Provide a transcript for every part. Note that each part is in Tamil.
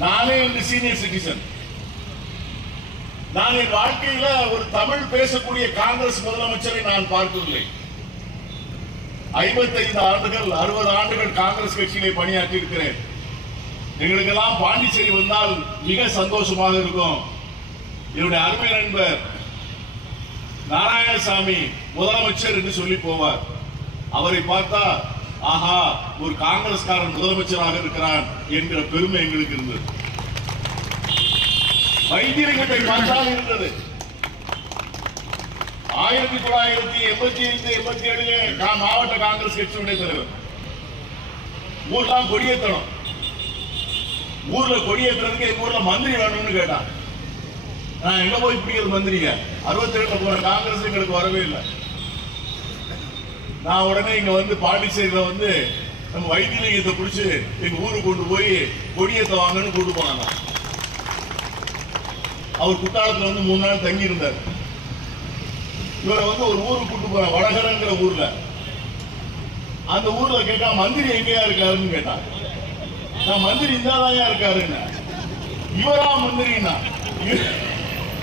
நானே வந்து சீனியர் சிட்டிசன் நான் என் வாழ்க்கையில ஒரு தமிழ் பேசக்கூடிய காங்கிரஸ் முதலமைச்சரை நான் பார்க்கவில்லை. ஐம்பத்தைந்து ஆண்டுகள் அறுபது ஆண்டுகள் காங்கிரஸ் கட்சியிலே பணியாற்றி இருக்கிறேன் எங்களுக்கெல்லாம் பாண்டிச்சேரி வந்தால் மிக சந்தோஷமாக இருக்கும். என்னுடைய அருமை நண்பர் நாராயணசாமி முதலமைச்சர் என்று சொல்லி போவார். அவரை பார்த்தா ஆஹா ஒரு காங்கிரஸ்காரன் முதலமைச்சராக இருக்கிறான் என்கிற பெருமை எங்களுக்கு இருந்தது. வைத்தியலிங்கத்தை பார்த்தால் இருந்தது. ஆயிரத்தி தொள்ளாயிரத்தி எண்பத்தி ஐந்து எண்பத்தி ஏழுல நான் மாவட்ட காங்கிரஸ் கட்சியுடைய தலைவர். ஊர்லாம் கொடியேற்றணும். ஊர்ல கொடியேற்றுறதுக்கு எங்க ஊர்ல மந்திரி வேணும்னு கேட்டான். நான் எங்க போய் பிடிக்கிறது மந்திரிங்க? அறுபத்தி ஏழுல போன காங்கிரஸ் எங்களுக்கு வரவே இல்லை. நான் உடனே இங்க வந்து பாண்டிச்சேரியில வந்து நம்ம வைத்தியலிங்கத்தை பிடிச்சி எங்க ஊருக்கு கொண்டு போய் கொடியத்தை வாங்கன்னு கூட்டு போனாங்க. அவர் குற்றாலத்துல வந்து மூணு நாள் தங்கி இருந்தார் இவரை வந்து ஒரு ஊருக்கு கூட்டு போற வடகரங்கிற ஊர்ல. அந்த ஊர்ல கேட்டா மந்திரி எங்கேயா இருக்காருன்னு கேட்டான் நான் மந்திரி இந்தாதான் இருக்காருன்னு. இவரா மந்திரின்னா?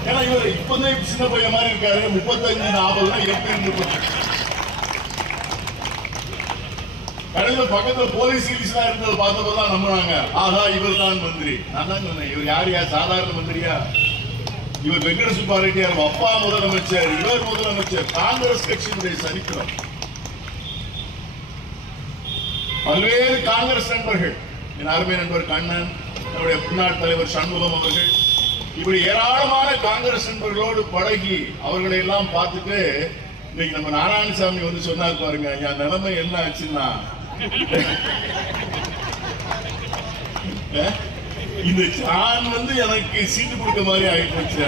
ஏன்னா இவர் இப்பதான் சின்ன பையன் மாதிரி இருக்காரு. முப்பத்தஞ்சு நாற்பது எப்படி இருந்து கடையில் பக்கத்துல போலீஸ் கிலீஸ்லாம் இருந்தது பார்த்தப்பதான் நம்பினாங்க. ஆஹா இவர் தான் மந்திரி. நான் தான் சொன்னேன் இவர் யார் யார் சாதாரண மந்திரியா? இவர் வெங்கட சுப்பா ரெட்டியார் அப்பா முதலமைச்சர் இவர் முதலமைச்சர் காங்கிரஸ் கட்சியினுடைய சரித்திரம். பல்வேறு காங்கிரஸ் நண்பர்கள் என் அருமை நண்பர் கண்ணன் நம்முடைய முன்னாள் தலைவர் சண்முகம் அவர்கள் இப்படி ஏராளமான காங்கிரஸ் நண்பர்களோடு பழகி அவர்களை எல்லாம் பார்த்துட்டு இன்னைக்கு நம்ம நாராயணசாமி வந்து சொன்னார் பாருங்க என் நிலைமை என்ன ஆச்சுன்னா இந்த சான் வந்து எனக்கு சீட்டு கொடுக்க மாதிரி ஆயிப்போச்சு.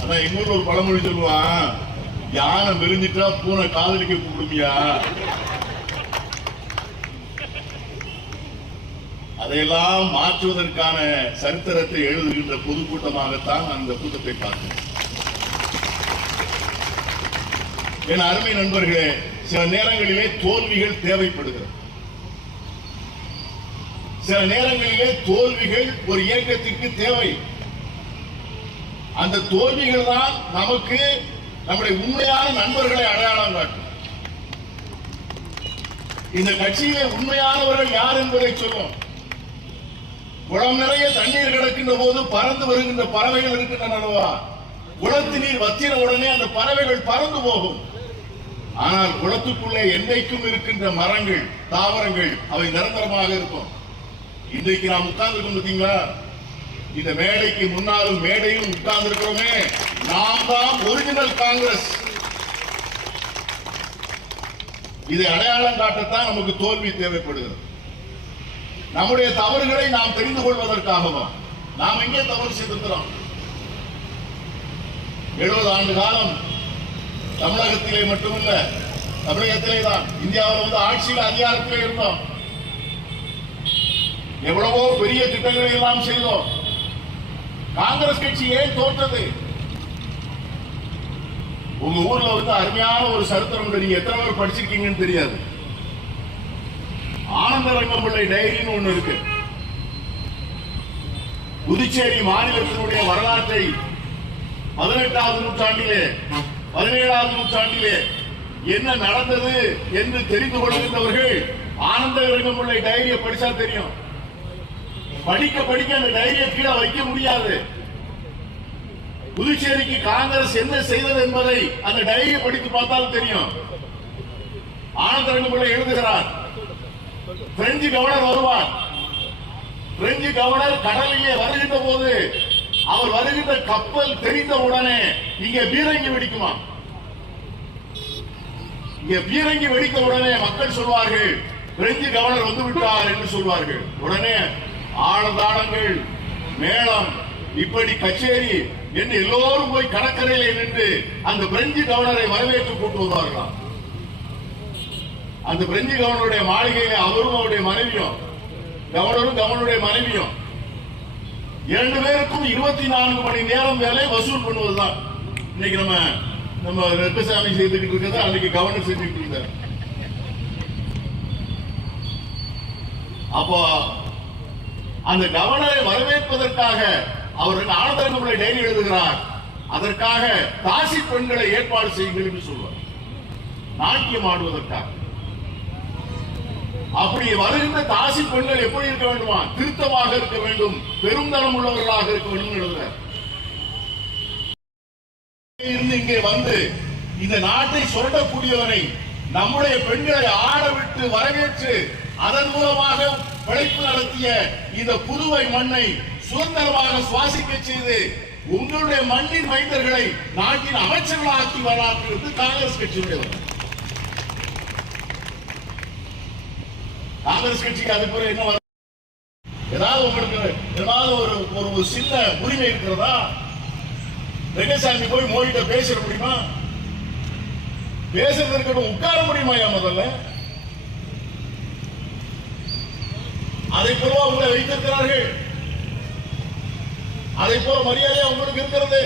அதான் எங்க ஊர்ல ஒரு பழமொழி சொல்லுவான் யானை மெலிஞ்சிட்டா பூனை காதலிக்க கூப்பிடுமியா? அதையெல்லாம் மாற்றுவதற்கான சரித்திரத்தை எழுதுகின்ற பொதுக்கூட்டமாகத்தான் நான் இந்த கூட்டத்தை பார்த்தேன். என் அருமை நண்பர்களே சில நேரங்களிலே தோல்விகள் தேவைப்படுகிறது. சில நேரங்களிலே தோல்விகள் ஒரு இயக்கத்திற்கு தேவை. அந்த தோல்விகள் தான் நமக்கு நம்முடைய உண்மையான நண்பர்களை அடையாளம் காட்டும். இந்த கட்சியிலே உண்மையானவர்கள் யார் என்பதை சொல்லும் குளம் நிறைய தண்ணீர் கிடக்கின்ற போது பறந்து வருகின்ற பறவைகள் இருக்கின்றன அல்லவா? குளத்து நீர் வத்தின உடனே அந்த பறவைகள் பறந்து போகும். ஆனால் குளத்துக்குள்ளே என்றைக்கும் இருக்கின்ற மரங்கள் தாவரங்கள் அவை நிரந்தரமாக இருக்கும். இன்றைக்கு நாம் உட்கார்ந்து பார்த்தீங்களா? இந்த மேடைக்கு முன்னாலும் மேடையும் உட்கார்ந்து இருக்கிறோமே நாம் தான் ஒரிஜினல் காங்கிரஸ் இதை அடையாளம் காட்டத்தான் நமக்கு தோல்வி தேவைப்படுகிறது. நம்முடைய தவறுகளை நாம் தெரிந்து கொள்வதற்காகவும் நாம் எங்கே தவறு செய்திருக்கிறோம்? எழுபது ஆண்டு காலம் தமிழகத்திலே மட்டுமல்ல தமிழகத்திலே தான் இந்தியாவில் வந்து ஆட்சியில் அதிகாரத்திலே இருந்தோம். எவ்வளவோ பெரிய திட்டங்களை எல்லாம் செய்தோம். காங்கிரஸ் கட்சி ஏன் தோற்றது? உங்க ஊர்ல வந்து அருமையான ஒரு சரித்திரம் உண்டு. நீங்க எத்தனை பேர் படிச்சிருக்கீங்கன்னு தெரியாது. ஆனந்தரங்கம் பிள்ளை டைரின்னு ஒண்ணு இருக்கு. புதுச்சேரி மாநிலத்தினுடைய வரலாற்றை பதினெட்டாவது நூற்றாண்டிலே பதினேழாவது நூற்றாண்டிலே என்ன நடந்தது என்று தெரிந்து கொள்கின்றவர்கள் ஆனந்த ரங்கம்பிள்ளை டைரியை படிச்சா தெரியும். படிக்க படிக்க அந்த டைரியை கீழே வைக்க முடியாது. புதுச்சேரிக்கு காங்கிரஸ் என்ன செய்தது என்பதை அந்த டைரியை படித்து பார்த்தால் தெரியும். ஆனந்த ரங்கம்பிள்ளை எழுதுகிறார் பிரெஞ்சு கவர்னர் வருவார். பிரெஞ்சு கவர்னர் கடலிலே வருகின்ற போது அவர் வருகின்ற கப்பல் தெரிந்த உடனே இங்க பீரங்கி வெடிக்குமா? இங்க பீரங்கி வெடித்த உடனே மக்கள் சொல்வார்கள் பிரெஞ்சு கவர்னர் வந்து விட்டார் என்று சொல்வார்கள். உடனே ஆழதாளங்கள் மேளம் இப்படி கச்சேரி என்று எல்லோரும் போய் கடற்கரையிலே நின்று அந்த பிரெஞ்சு கவர்னரை வரவேற்று கூட்டு வருவார்களாம். அந்த பிரெஞ்சு கவர்னருடைய மாளிகையில அவரும் அவருடைய மனைவியும் கவர்னரும் கவர்னருடைய மனைவியும் இரண்டு பேருக்கும் இருபத்தி நான்கு மணி நேரம் வேலை வசூல் பண்ணுவதுதான். இன்னைக்கு நம்ம நம்ம ரெப்பசாமி செய்துக்கிட்டு இருக்கிறது அன்னைக்கு கவர்னர் செஞ்சுட்டு இருந்தார். அப்போ அந்த கவர்னரை வரவேற்பதற்காக அவர்கள் ஆனந்தரங்கமுறை டைரி எழுதுகிறார். அதற்காக தாசி பெண்களை ஏற்பாடு செய்யுங்கள் என்று சொல்வார். நாட்டியம் ஆடுவதற்காக. அப்படி வருகின்ற தாசி பெண்கள் எப்படி இருக்க வேண்டுமா திருத்தமாக இருக்க வேண்டும். பெருந்தனம் உள்ளவர்களாக இருக்க வேண்டும் இருந்து இங்கே வந்து இந்த நாட்டை சுரண்டக்கூடியவரை நம்முடைய பெண்களை ஆட விட்டு வரவேற்று அதன் மூலமாக பிழைப்பு நடத்திய இந்த புதுவை மண்ணை சுதந்திரமாக சுவாசிக்க செய்து உங்களுடைய மண்ணின் மைந்தர்களை நாட்டின் அமைச்சர்களாக்கி வரலாற்று காங்கிரஸ் கட்சியுடைய காங்கிரஸ் கட்சிக்கு அது பிறகு என்ன ஏதாவது உங்களுக்கு ஏதாவது ஒரு ஒரு சின்ன உரிமை இருக்கிறதா? ரெங்கசாமி போய் மோடிட்ட பேசிட முடியுமா? பேசுறது இருக்கட்டும் உட்கார முடியுமா ஏன் முதல்ல? அதை போல உங்களை வைத்திருக்கிறார்கள்? அதை போல மரியாதை உங்களுக்கு இருக்கிறது?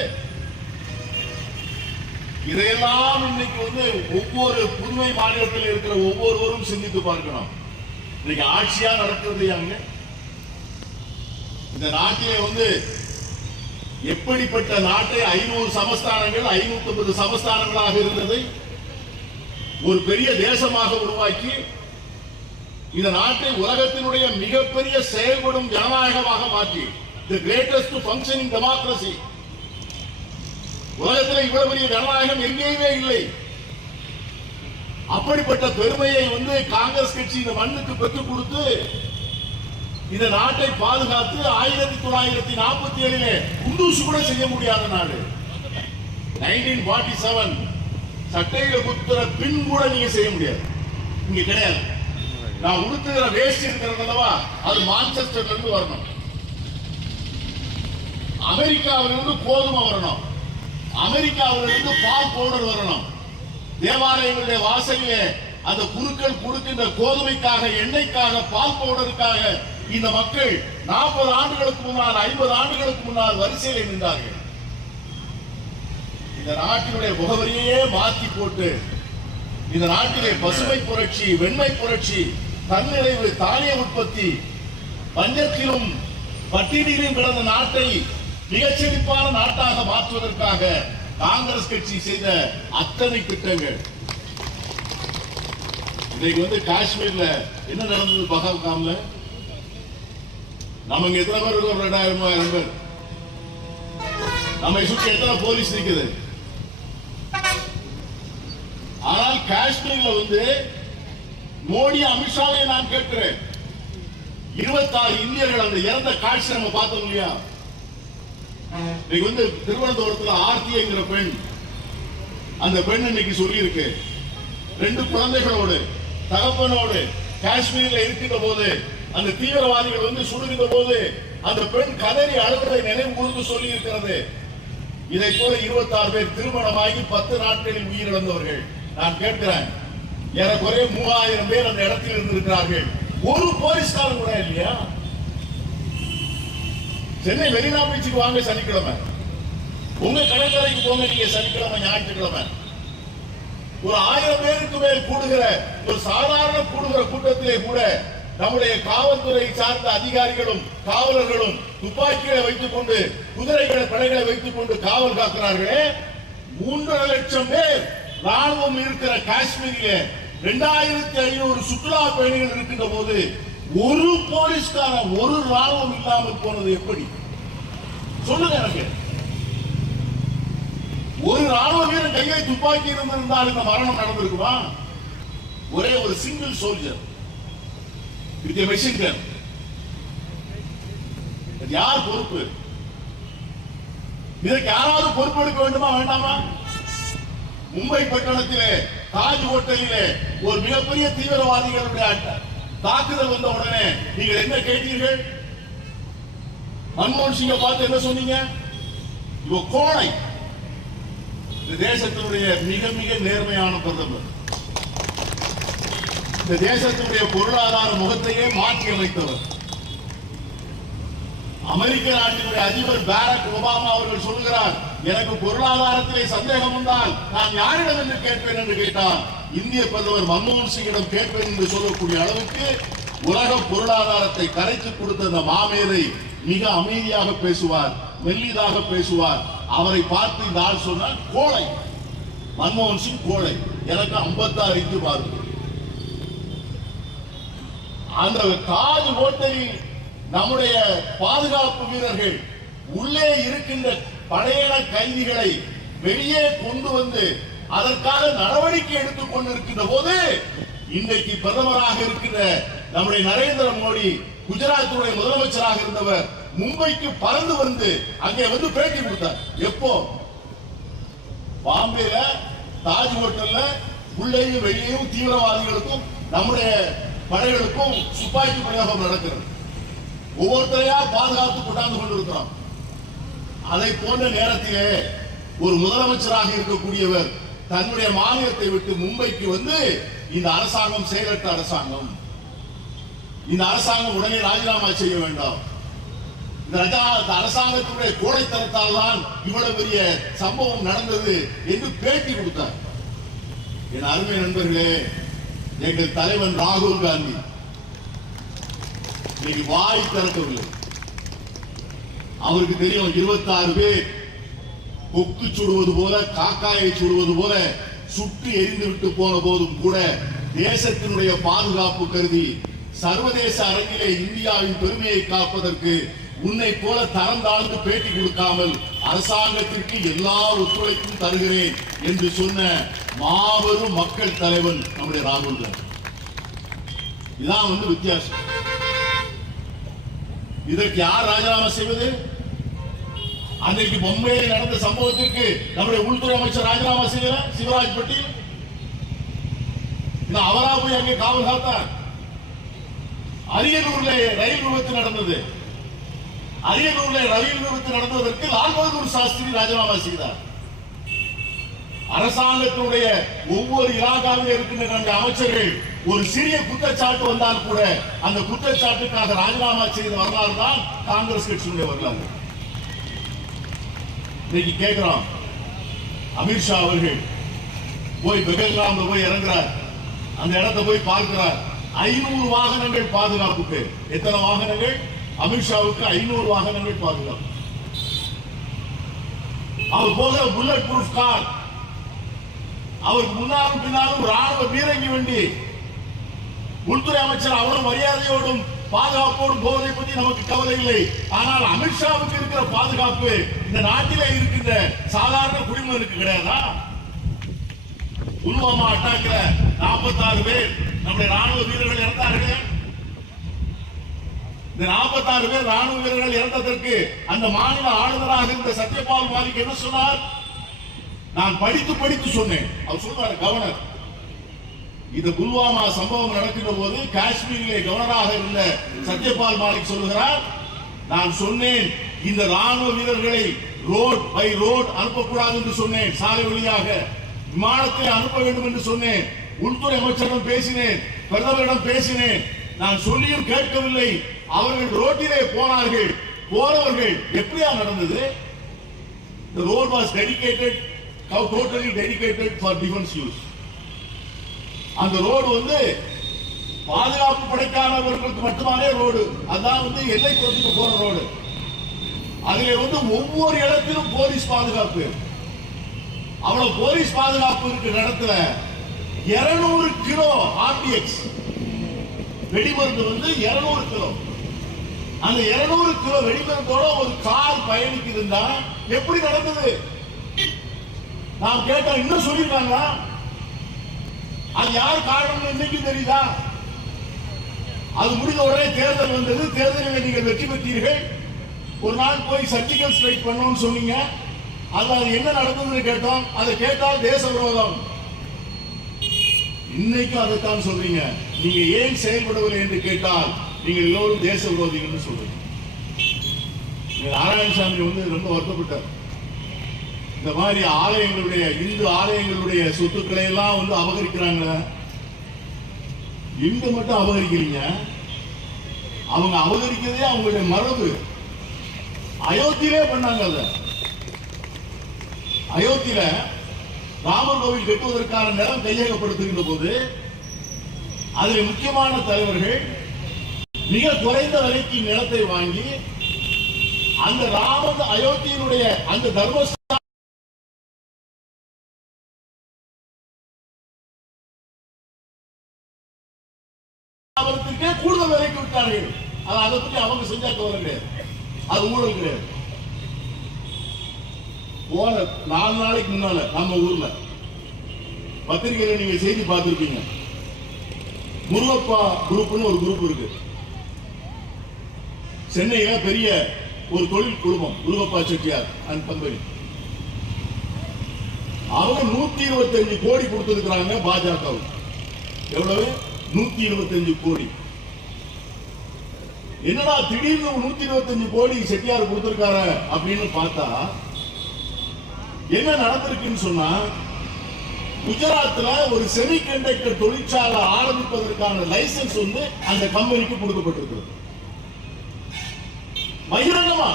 இதையெல்லாம் இன்னைக்கு வந்து ஒவ்வொரு புதுமை மாநிலத்தில் இருக்கிற ஒவ்வொருவரும் சிந்தித்து பார்க்கணும். இன்னைக்கு ஆட்சியா நடக்கிறது யாருங்க? இந்த நாட்டிலே வந்து எப்படிப்பட்ட நாட்டை ஐநூறு சமஸ்தானங்கள் ஐநூத்தி ஐம்பது சமஸ்தானங்களாக இருந்ததை ஒரு பெரிய தேசமாக உருவாக்கி இந்த நாட்டை உலகத்தினுடைய மிகப்பெரிய செயல்படும் ஜனநாயகமாக மாற்றி தி கிரேட்டஸ்ட் ஃபங்க்ஷனிங் டெமோக்ரஸி உலகத்தில் இவ்வளவு பெரிய ஜனநாயகம் எங்கேயுமே இல்லை. அப்படிப்பட்ட பெருமையை வந்து காங்கிரஸ் கட்சி இந்த மண்ணுக்கு பெற்றுக் கொடுத்து இந்த நாட்டை பாதுகாத்து ஆயிரத்தி தொள்ளாயிரத்தி நாற்பத்தி ஏழிலே குண்டூசு கூட செய்ய முடியாத நாடு. நைன்டீன் ஃபார்ட்டி செவன் சட்டையில குத்துற பின் கூட நீங்க செய்ய முடியாது. இங்க கிடையாது. நான் உடுத்துகிற வேஷ்டி இருக்கிறது அல்லவா? அது மான்செஸ்டர்ல இருந்து வரணும். அமெரிக்காவிலிருந்து கோதுமை வரணும். அமெரிக்காவிலிருந்து பால் பவுடர் வரணும். தேவாலயங்களுடைய வாசலிலே அந்த குருக்கள் கொடுக்கின்ற கோதுமைக்காக எண்ணெய்க்காக பால் பவுடருக்காக இந்த மக்கள் நாற்பது ஆண்டுகளுக்கு முன்னால் ஐம்பது ஆண்டுகளுக்கு முன்னால் வரிசையில் நின்றார்கள். இந்த நாட்டினுடைய முகவரியே மாற்றி போட்டு இந்த நாட்டிலே பசுமை புரட்சி வெண்மை புரட்சி தன்னிறைவு தானிய உற்பத்தி பஞ்சத்திலும் பட்டினியிலும் கிடந்த நாட்டை மிகச்செழிப்பான நாட்டாக மாற்றுவதற்காக காங்கிரஸ் கட்சி செய்த அத்தனை திட்டங்கள். இன்னைக்கு வந்து காஷ்மீர்ல என்ன நடந்தது பகல்காம்ல நமக்கு எத்தனை பேர் இருக்கோம்? ரெண்டாயிரம் மூவாயிரம் பேர். நம்மை சுற்றி எத்தனை போலீஸ் நிக்குது? ஆனால் காஷ்மீர்ல வந்து மோடி அமித்ஷாவை நான் கேட்கிறேன். இருபத்தாறு இந்தியர்கள் அந்த இறந்த காட்சி நம்ம பார்த்தோம் இல்லையா? இன்னைக்கு வந்து திருவனந்தபுரத்துல ஆர்த்திங்கிற பெண் அந்த பெண் இன்னைக்கு சொல்லி இருக்கு ரெண்டு குழந்தைகளோடு தகப்பனோடு காஷ்மீர்ல இருக்கின்ற போது அந்த தீவிரவாதிகள் வந்து சுடுகின்ற போது அந்த பெண் கதறி அழுவதை நினைவு கூர்ந்து சொல்லி இருக்கிறது இதை போல 26 பேர் திருமணமாகி பத்து நாட்களில் உயிரிழந்தவர்கள். நான் கேட்கிறேன் ஏறக்குறைய மூவாயிரம் பேர் அந்த இடத்தில் இருந்திருக்கிறார்கள். ஒரு போலீஸ்காரன் கூட இல்லையா? சென்னை மெரினா பீச்சுக்கு வாங்க சனிக்கிழமை. உங்க கடற்கரைக்கு போங்க நீங்க சனிக்கிழமை ஞாயிற்றுக்கிழமை. ஒரு ஆயிரம் பேருக்கு மேல் கூடுகிற ஒரு சாதாரண கூடுகிற கூட்டத்திலே கூட நம்முடைய காவல்துறை சார்ந்த அதிகாரிகளும் காவலர்களும் துப்பாக்கிகளை வைத்துக் கொண்டு குதிரைகளை படைகளை வைத்துக் கொண்டு காவல் காக்கிறார்களே. மூன்றரை லட்சம் பேர் ராணுவம் இருக்கிற காஷ்மீரில் இரண்டாயிரத்தி ஐநூறு சுற்றுலா பயணிகள் இருக்கின்ற போது ஒரு போலீஸ்காரன் ஒரு ராணுவம் இல்லாமல் போனது எப்படி? சொல்லுங்க எனக்கு. ஒரு ராணுவ வீரன் கையை துப்பாக்கி இருந்திருந்தால் இந்த மரணம் நடந்திருக்குமா? ஒரே ஒரு single soldier with machine gun யார் பொறுப்பு? இதற்கு யாராவது பொறுப்பெடுக்க வேண்டுமா வேண்டாமா? மும்பை பட்டணத்திலே தாஜ் ஹோட்டலிலே ஒரு மிகப்பெரிய தீவிரவாதிகளுடைய அட்ட- தாக்குதல் வந்த உடனே நீங்கள் என்ன கேட்டீர்கள்? மன்மோகன் சிங்கை பார்த்து என்ன சொன்னீங்க? இவ கோழை. இந்த தேசத்தினுடைய மிக மிக நேர்மையான பிரதமர். இந்த தேசத்தினுடைய பொருளாதார முகத்தையே மாற்றி அமைத்தவர். அமெரிக்க நாட்டினுடைய அதிபர் பாரக் ஒபாமா அவர்கள் சொல்கிறார் எனக்கு பொருளாதாரத்திலே சந்தேகம் வந்தால் நான் யாரிடம் என்று கேட்பேன் என்று கேட்டான் இந்திய பிரதமர் மன்மோகன் சிங்கிடம் கேட்பேன் என்று சொல்லக்கூடிய அளவுக்கு உலக பொருளாதாரத்தை கரைத்து கொடுத்த அந்த மாமேதை மிக அமைதியாக பேசுவார் மெல்லிதாக பேசுவார். அவரை பார்த்து இந்த ஆள் சொன்னால் கோழை. மன்மோகன் சிங் கோழை. எனக்கு 56 இன்ச்சு பாருங்க அந்த தாஜ் ஹோட்டலில் நம்முடைய பாதுகாப்பு வீரர்கள் உள்ளே இருக்கின்ற பழையன கைதிகளை வெளியே கொண்டு வந்து அதற்காக நடவடிக்கை எடுத்துக் கொண்டிருக்கின்ற போது இன்றைக்கு பிரதமராக இருக்கிற நம்முடைய நரேந்திர மோடி குஜராத்துடைய முதலமைச்சராக இருந்தவர் மும்பைக்கு பறந்து வந்து அங்கே வந்து பேட்டி கொடுத்தார். எப்போ? பாம்பேல தாஜ் ஹோட்டல்ல உள்ளேயும் வெளியேயும் தீவிரவாதிகளுக்கும் நம்முடைய படைகளுக்கும் துப்பாக்கி பிரயோகம் நடக்கிறது. ஒவ்வொருத்தரையா பாதுகாத்து கொண்டாந்து கொண்டிருக்கிறோம். அதை போன்ற நேரத்திலே ஒரு முதலமைச்சராக இருக்கக்கூடியவர் தன்னுடைய மாநிலத்தை விட்டு மும்பைக்கு வந்து இந்த அரசாங்கம் செயலற்ற அரசாங்கம். இந்த அரசாங்கம் உடனே ராஜினாமா செய்ய வேண்டாம். இந்த ரஜா- அரசாங்கத்துடைய கோடைத்தனத்தால் தான் இவ்வளவு பெரிய சம்பவம் நடந்தது என்று பேட்டி கொடுத்தார். என் அருமை நண்பர்களே எங்கள் தலைவன் ராகுல் காந்தி. இன்னைக்கு வாய் திறக்கவில்லை. அவருக்கு தெரியும் 26 பேர் கொக்கு சுடுவது போல காக்காயை சுடுவது போல சுட்டு எரிந்து விட்டு போன போதும் கூட தேசத்தினுடைய பாதுகாப்பு கருதி சர்வதேச அரங்கிலே இந்தியாவின் பெருமையை காப்பதற்கு உன்னை போல தரம் தாழ்ந்து பேட்டி கொடுக்காமல் அரசாங்கத்திற்கு எல்லா ஒத்துழைப்பும் தருகிறேன் என்று சொன்ன மாபெரும் மக்கள் தலைவன் நம்முடைய ராகுல் காந்தி இதான் வந்து வித்தியாசம். இதற்கு யார் ராஜினாமா செய்வது? அன்றைக்கு பொம்மையில் நடந்த சம்பவத்திற்கு நம்முடைய உள்துறை அமைச்சர் ராஜினாமா செய்யல சிவராஜ் பட்டியல் இந்த அவரா போய் அங்கே காவல் காத்தார். அரியலூர்ல ரயில் விபத்து நடந்தது. அரியலூர்ல ரயில் விபத்து நடந்ததற்கு லால் பகதூர் சாஸ்திரி ராஜினாமா செய்தார். அரசாங்கத்தினுடைய ஒவ்வொரு இலாகாவில் இருக்கின்ற நம்முடைய அமைச்சர்கள் ஒரு சிறிய குற்றச்சாட்டு வந்தால் கூட அந்த குற்றச்சாட்டுக்காக ராஜினாமா செய்த வரலாறு தான் காங்கிரஸ் கட்சியினுடைய வரலாறு. இன்னைக்கு கேட்கிறோம். அமித்ஷா அவர்கள் போய் பெகல்காம்ல போய் இறங்குறார். அந்த இடத்தை போய் பார்க்கிறார். ஐநூறு வாகனங்கள் பாதுகாப்புக்கு. எத்தனை வாகனங்கள்? அமித்ஷாவுக்கு ஐநூறு வாகனங்கள் பாதுகாப்பு. அவர் போகிற புல்லட் ப்ரூஃப் கார் அவருக்கு முன்னாலும் பின்னாலும் ராணுவ பீரங்கி வண்டி. உள்துறை அமைச்சர் அவ்வளவு மரியாதையோடும் பாதுகாப்போடும் போவதை பற்றி நமக்கு கவலை இல்லை. ஆனால் அமித்ஷாவுக்கு இருக்கிற பாதுகாப்பு இந்த நாட்டிலே இருக்கின்ற சாதாரண குடிமகனுக்கு கிடையாதா? புல்வாமா அட்டாக்ல 46 பேர் நம்முடைய ராணுவ வீரர்கள் இறந்தார்கள். இந்த 46 பேர் ராணுவ வீரர்கள் இறந்ததற்கு அந்த மாநில ஆளுநராக இருந்த சத்யபால் மாலிக் என்ன சொன்னார்? நான் படித்து படித்து சொன்னேன். அவர் சொல்றாரு கவர்னர் இந்த புல்வாமா சம்பவம் நடக்கின்ற போது காஷ்மீரிலே கவர்னராக இருந்த சத்யபால் மாலிக் சொல்லுகிறார் நான் சொன்னேன் இந்த ராணுவ வீரர்களை ரோட் பை ரோட் அனுப்பக்கூடாது என்று சொன்னேன் சாலை வழியாக விமானத்தில் அனுப்ப வேண்டும் என்று சொன்னேன் உள்துறை அமைச்சரிடம் பேசினேன் பிரதமரிடம் பேசினேன். நான் சொல்லியும் கேட்கவில்லை. அவர்கள் ரோட்டிலே போனார்கள். போனவர்கள் எப்படியா நடந்தது? The road was dedicated, totally dedicated for defense use. அந்த ரோடு வந்து பாதுகாப்பு படைக்கானவர்களுக்கு மட்டுமானே ரோடு. அதான் வந்து எல்லை பகுதிக்கு போற ரோடு. அதுல வந்து ஒவ்வொரு இடத்திலும் போலீஸ் பாதுகாப்பு. அவ்வளவு போலீஸ் பாதுகாப்பு இருக்கிற இடத்துல. 200 கிலோ ஆர்டிஎக்ஸ் வெடிமருந்து வந்து 200 கிலோ. அந்த 200 கிலோ வெடிமருந்தோட ஒரு கார் பயணிக்குதுன்னா எப்படி நடந்தது நாம் கேட்டோம் இன்னும் சொல்லிருக்காங்களா அது யார் காரணம் இன்னைக்கு தெரியுதா? அது முடிந்த உடனே தேர்தல் வந்தது. தேர்தலில் நீங்கள் வெற்றி பெற்றீர்கள். ஒரு நாள் போய் சர்ஜிக்கல் ஸ்ட்ரைக் பண்ணோம்னு சொன்னீங்க. அது அது என்ன நடந்ததுன்னு கேட்டோம். அதை கேட்டால் தேச விரோதம். இன்னைக்கும் அதைத்தான் சொல்றீங்க. நீங்க ஏன் செயல்படவில்லை என்று கேட்டால் நீங்கள் எல்லோரும் தேச விரோதிகள்னு சொல்றீங்க. நாராயணசாமி வந்து ரொம்ப வருத்தப்பட்டார். இந்த மாதிரி ஆலயங்களுடைய இந்து ஆலயங்களுடைய சொத்துக்களை எல்லாம் வந்து அபகரிக்கிறாங்க இந்து மட்டும் அபகரிக்கிறீங்க? அவங்க அபகரிக்கிறதே அவங்களுடைய மரபு. அயோத்தியிலே பண்ணாங்க அத. அயோத்தியில ராமர் கோவில் கட்டுவதற்கான நிலம் கையகப்படுத்துகின்ற போது அதில் முக்கியமான தலைவர்கள் மிக குறைந்த விலைக்கு நிலத்தை வாங்கி அந்த ராம அயோத்தியினுடைய அந்த தர்ம அவர்களுக்கே கூடுதல் விலைக்கு விட்டார்கள் அது அதை பற்றி அவங்க செஞ்சா கவலை கிடையாது. அது ஊழல் கிடையாது. போன நாலு நாளைக்கு முன்னால நம்ம ஊர்ல பத்திரிகையில நீங்க செய்தி பார்த்திருப்பீங்க. முருகப்பா குரூப்னு ஒரு குரூப் இருக்கு. சென்னையில பெரிய ஒரு தொழில் குழுமம் முருகப்பா செட்டியார் அண்ட் கம்பெனி அவங்க நூத்தி இருபத்தி அஞ்சு கோடி கொடுத்திருக்கிறாங்க பாஜகவுக்கு. எவ்வளவு? நூத்தி இருபத்தி அஞ்சு கோடி. என்னடா திடீர்னு நூத்தி இருபத்தஞ்சு கோடி செட்டியார் கொடுத்திருக்காரு அப்படின்னு பார்த்தா என்ன நடந்திருக்குன்னு சொன்னா குஜராத்ல ஒரு செமி கண்டக்டர் தொழிற்சாலை ஆரம்பிப்பதற்கான லைசன்ஸ் வந்து அந்த கம்பெனிக்கு கொடுக்கப்பட்டிருக்கிறது. பகிரங்கமா?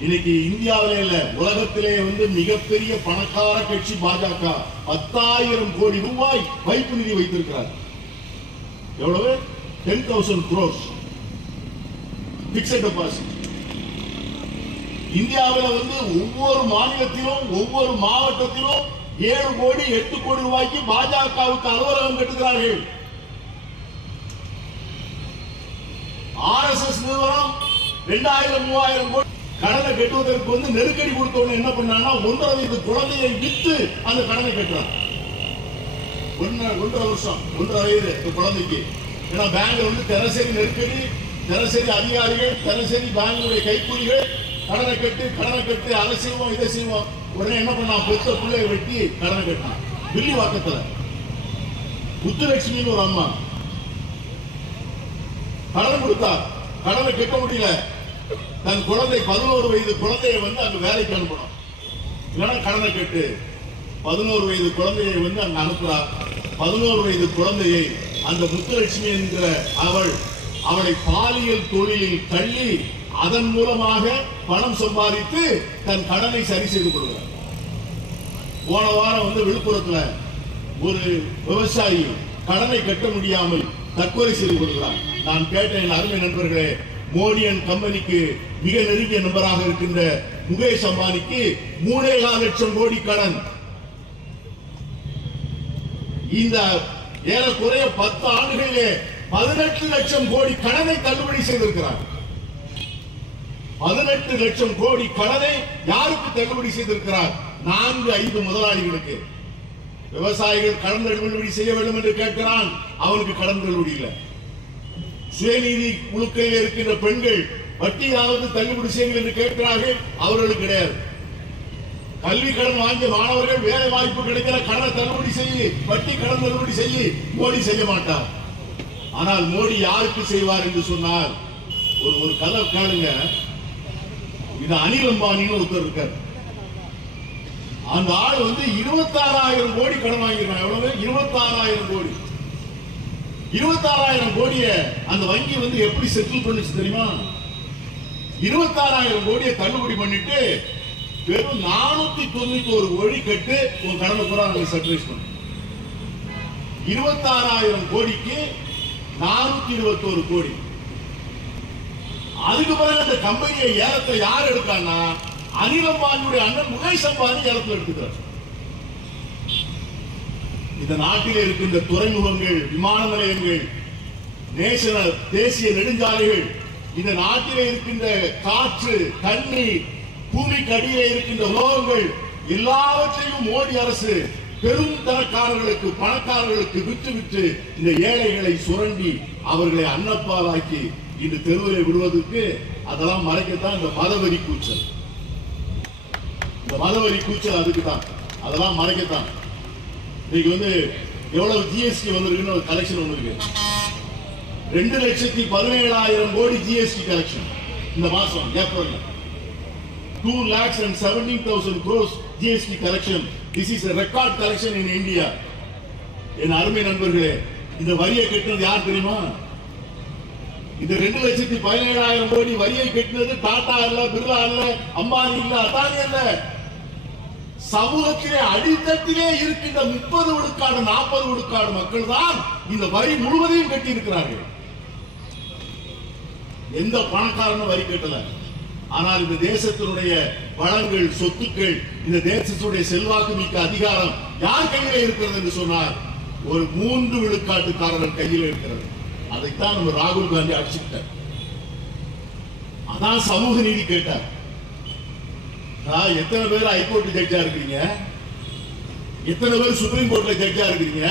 இன்னைக்கு இந்தியாவிலே இல்ல உலகத்திலே வந்து மிகப்பெரிய பணக்கார கட்சி பாஜக பத்தாயிரம் கோடி ரூபாய் வைப்பு நிதி வைத்திருக்கிறார். எவ்வளவு? Ten thousand crores fixed deposit இந்தியாவில் வந்து ஒவ்வொரு மாநிலத்திலும் ஒவ்வொரு மாவட்டத்திலும் ஏழு கோடி எட்டு கோடி ரூபாய்க்கு பாஜகவுக்கு அலுவலகம் கட்டுகிறார்கள். ஆர்எஸ்எஸ் நிறுவனம் ரெண்டாயிரம் மூவாயிரம் கோடி கடனை கட்டுவதற்கு வந்து நெருக்கடி கொடுத்தவங்க என்ன பண்ணாங்கன்னா ஒன்றரை வயது குழந்தையை விற்று அந்த கடனை கட்டுறாங்க. ஒன்றரை ஒன்றரை வருஷம் ஒன்றரை வயது இந்த குழந்தைக்கு. ஏன்னா பேங்க்ல வந்து தினசரி நெருக்கடி தினசரி அதிகாரிகள் தினசரி பேங்குடைய கைக்கூலிகள் கடனை கட்டு கடனை கட்டு அதை செய்வோம் இதை செய்வோம். உடனே என்ன பண்ணான் பெத்த பிள்ளைய வெட்டி கடனை கட்டினான். வில்லி வாக்கத்துல. முத்துலட்சுமின்னு ஒரு அம்மா. கடன் கொடுத்தா கடனை கட்ட முடியல. தன் குழந்தை பதினோரு வயது குழந்தையை வந்து அங்க வேலைக்கு அனுப்பணும் இல்லைன்னா கடனை கட்டு. பதினோரு வயது குழந்தையை வந்து அங்க அனுப்புறா. பதினோரு வயது குழந்தையை அந்த முத்துலட்சுமி என்கிற அவள் அவளை பாலியல் தொழிலில் தள்ளி அதன் மூலமாக பணம் சம்பாதித்து தன் கடனை சரி செய்து கொள்கிறார். போன வாரம் வந்து விழுப்புரத்துல ஒரு விவசாயி கடனை கட்ட முடியாமல் தற்கொலை செய்து கொள்கிறார். நான் கேட்டேன் அருமை நண்பர்களே மோடியன் கம்பெனிக்கு மிக நெருங்கிய நண்பராக இருக்கின்ற முகேஷ் அம்பானிக்கு மூணே லட்சம் கோடி கடன். இந்த ஏறக்குறைய பத்து ஆண்டுகளிலே பதினெட்டு லட்சம் கோடி கடனை தள்ளுபடி செய்திருக்கிறார். பதினெட்டு லட்சம் கோடி கடனை யாருக்கு தள்ளுபடி செய்திருக்கிறார்? நான்கு ஐந்து முதலாளிகளுக்கு. விவசாயிகள் கடன் தள்ளுபடி செய்ய வேண்டும் என்று கேட்கிறான். அவனுக்கு கடன் தள்ளுபடி இல்லை. சுயநீதி குழுக்களில் இருக்கின்ற பெண்கள் வட்டியாவது தள்ளுபடி செய்யுங்கள் என்று கேட்கிறார்கள். அவர்களுக்கு கிடையாது. கல்வி கடன் வாங்கிய மாணவர்கள் வேலை வாய்ப்பு கிடைக்கிற கடனை தள்ளுபடி செய்ய வட்டி கடன் தள்ளுபடி செய்ய மோடி செய்ய மாட்டார். ஆனால் மோடி யாருக்கு செய்வார் என்று சொன்னால் ஒரு ஒரு கதை காணுங்க. இது அனில் அம்பானின்னு ஒருத்தர் இருக்கார். அந்த ஆள் வந்து இருபத்தாறாயிரம் கோடி கடன் வாங்கிருக்கான் எவ்வளவு? இருபத்தாறாயிரம் கோடி. இருபத்தாறாயிரம் கோடிய அந்த வங்கி வந்து எப்படி செட்டில் பண்ணுச்சு தெரியுமா? இருபத்தாறாயிரம் கோடியை தள்ளுபடி பண்ணிட்டு வெறும் நானூத்தி தொண்ணூத்தி ஒரு கோடி கட்டு உன் கடனை பூரா சர்ப்ரைஸ் பண்ணோம் இருபத்தாறாயிரம் கோடிக்கு நானூத்தி இருபத்தோரு கோடி. அதுக்கு பிறகு அந்த கம்பெனியை ஏலத்தை யார் எடுக்கான்னா அனில் அம்பானியுடைய அண்ணன் முகேஷ் அம்பானி ஏலத்தில் எடுத்துக்கிறார். இந்த நாட்டில் இருக்கின்ற துறைமுகங்கள் விமான நிலையங்கள் நேஷனல் தேசிய நெடுஞ்சாலைகள். இந்த நாட்டில் இருக்கின்ற காற்று தண்ணீர் பூமிக்கு அடியே இருக்கின்ற உலோகங்கள் எல்லாவற்றையும் மோடி அரசு பெரும் தனக்காரர்களுக்கு பணக்காரர்களுக்கு விற்று விற்று இந்த ஏழைகளை சுரண்டி அவர்களை அன்னப்பாலாக்கி இந்த தெருவிலே விடுவதற்கு அதெல்லாம் மறைக்கத்தான் இந்த மதவெறி கூச்சல். இந்த மதவெறி கூச்சல் அதுக்கு தான் அதெல்லாம் மறைக்கத்தான். இன்னைக்கு வந்து எவ்வளவு ஜிஎஸ்டி வந்திருக்குன்னு ஒரு கலெக்ஷன் வந்திருக்கு ரெண்டு லட்சத்தி பதினேழாயிரம் கோடி ஜிஎஸ்டி கலெக்ஷன் இந்த மாசம் ஏப்ரல்ல. Two lakhs and seventeen thousand crores GST collection this is record collection in India என் அருமை நண்பர்களே இந்த வரியை கட்டினது யார் தெரியுமா? இந்த ரெண்டு லட்சத்தி பதினேழாயிரம் கோடி வரியை கட்டினது டாடா அல்ல பிர்லா அல்ல அம்பானி இல்ல அதானி இல்ல சமூகத்திலே அடித்தட்டிலே இருக்கின்ற முப்பது விழுக்காடு நாற்பது விழுக்காடு மக்கள் தான் இந்த வரி முழுவதையும் கட்டி இருக்கிறார்கள் எந்த பணக்காரனும் வரி கட்டல. ஆனால் இந்த தேசத்தினுடைய வளங்கள் சொத்துக்கள் இந்த தேசத்துடைய செல்வாக்கு மிக்க அதிகாரம் யார் கையில இருக்கிறது என்று சொன்னார் ஒரு மூன்று விழுக்காட்டுக்காரர்கள் கையில் இருக்கிறது. அதைத்தான் நம்ம ராகுல் காந்தி அடிச்சுக்கிட்டார். அதான் சமூக நீதி கேட்டார். எத்தனை பேர் ஹைகோர்ட் ஜட்ஜா இருக்கீங்க எத்தனை பேர் சுப்ரீம் கோர்ட்ல ஜட்ஜா இருக்கீங்க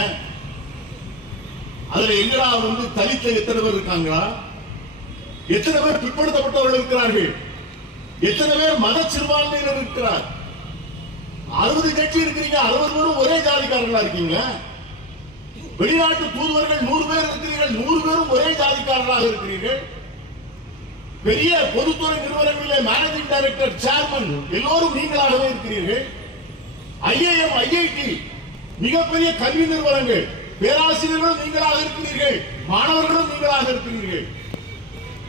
அதுல எங்கடா வந்து தலித்த எத்தனை பேர் இருக்காங்களா? எத்தனை பேர் பிற்படுத்தப்பட்டவர்கள் இருக்கிறார்கள்? எத்தனை பேர் மத சிறுபான்மையினர் இருக்கிறார். அறுபது கட்சி இருக்கிறீங்க அறுபது பேரும் ஒரே ஜாதிக்காரர்களா இருக்கீங்க? வெளிநாட்டு தூதுவர்கள் நூறு பேர் இருக்கிறீர்கள் நூறு பேரும் ஒரே ஜாதிக்காரர்களாக இருக்கிறீர்கள். பெரிய பொதுத்துறை நிறுவனங்களிலே மேனேஜிங் டைரக்டர் சேர்மன் எல்லோரும் நீங்களாகவே இருக்கிறீர்கள். ஐஏஎம் ஐஐடி மிகப்பெரிய கல்வி நிறுவனங்கள் பேராசிரியர்களும் நீங்களாக இருக்கிறீர்கள் மாணவர்களும் நீங்களாக இருக்கிறீர்கள்.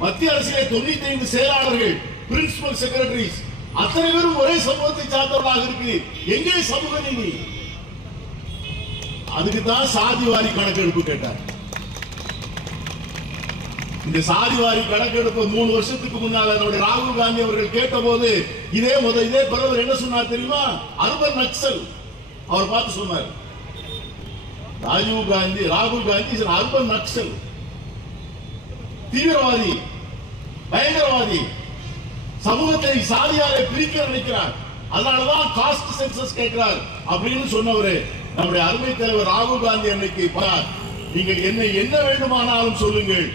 மத்திய அரசியலை தொண்ணூத்தி ஐந்து செயலாளர்கள் பிரின்சிபல் செக்ரட்டரிஸ் அத்தனை பேரும் ஒரே சமூகத்தை சார்ந்தவர்களாக இருக்கிறீர். எங்கே சமூக நீதி? அதுக்குதான் சாதி சாதிவாரி கணக்கெடுப்பு கேட்டார். இந்த சாதிவாரி கணக்கெடுப்பு மூணு வருஷத்துக்கு முன்னால நம்முடைய ராகுல் காந்தி அவர்கள் கேட்டபோது இதே முத இதே பிரதமர் என்ன சொன்னார் தெரியுமா? அர்பன் நக்சல். அவர் பார்த்து சொன்னார் ராஜீவ் காந்தி ராகுல் காந்தி இஸ் அர்பன் நக்சல். தீவிரவாதி பயங்கரவாதி. சமூகத்தை சாதியாரை பிரிக்க நினைக்கிறார். அதனாலதான் காஸ்ட் சென்சஸ் கேட்கிறார் அப்படின்னு சொன்னவரு நம்முடைய அருமை தலைவர் ராகுல் காந்தி அன்னைக்கு பார் நீங்கள் என்ன என்ன வேண்டுமானாலும் சொல்லுங்கள்.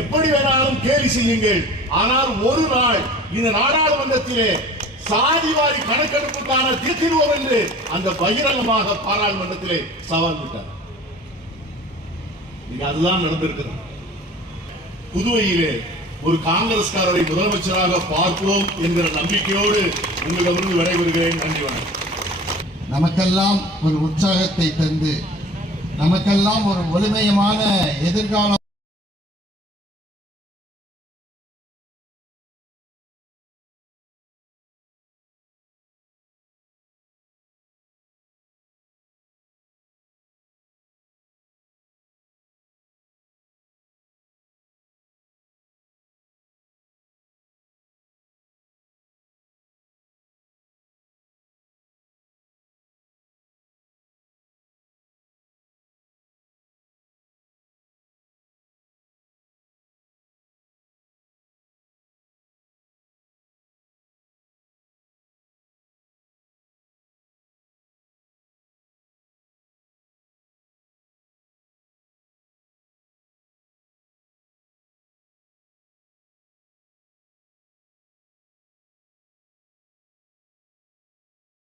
எப்படி வேணாலும் கேலி செய்யுங்கள். ஆனால் ஒரு நாள் இந்த நாடாளுமன்றத்திலே சாதிவாரி கணக்கெடுப்புக்கான தீர்த்திடுவோம் என்று அந்த பகிரங்கமாக பாராளுமன்றத்திலே சவால் விட்டார். அதுதான் நடந்திருக்கிறது. புதுவையிலே ஒரு காங்கிரஸ்காரரை முதலமைச்சராக பார்ப்போம் என்கிற நம்பிக்கையோடு உங்களிடமிருந்து விடைபெறுகிறேன். நன்றி வணக்கம். நமக்கெல்லாம் ஒரு உற்சாகத்தை தந்து நமக்கெல்லாம் ஒரு ஒளிமயமான எதிர்காலம்